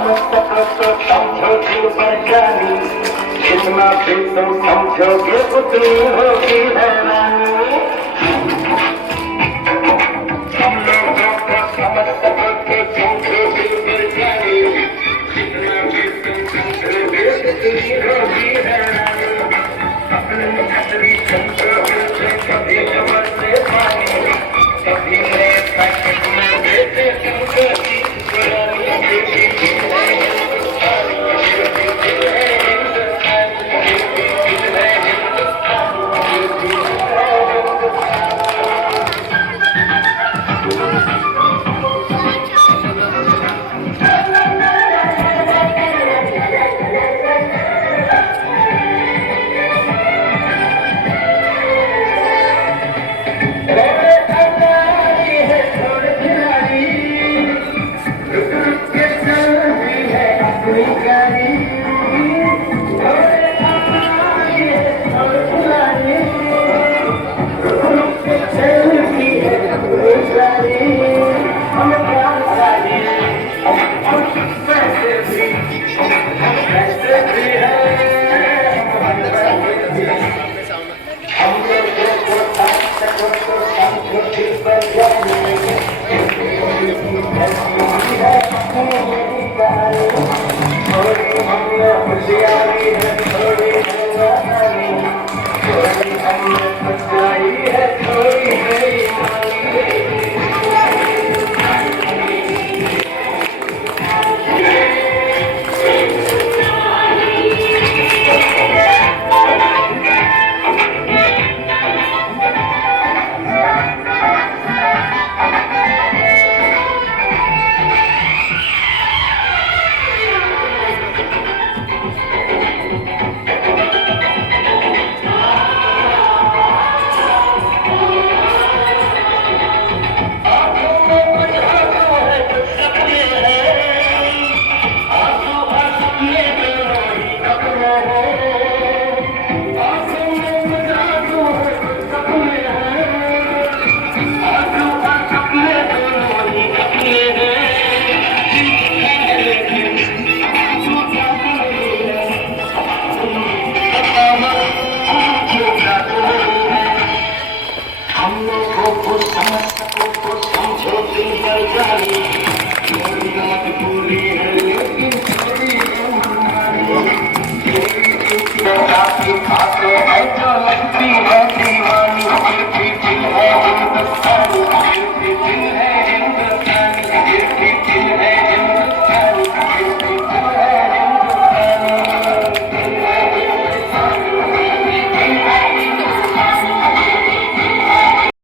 समस्त को समझो दिल पर जानी, जितना भी तुम समझोगे उतनी होगी हैरानी। हम लोगों को समस्त को समझो दिल पर जानी, जितना भी तुम समझोगे उतनी होगी हैरानी। अपनी छतरी समझोगे तो कभी समझते पानी, कभी मेरे पैकेट में देते तुमको खाते हैं जो लगती है।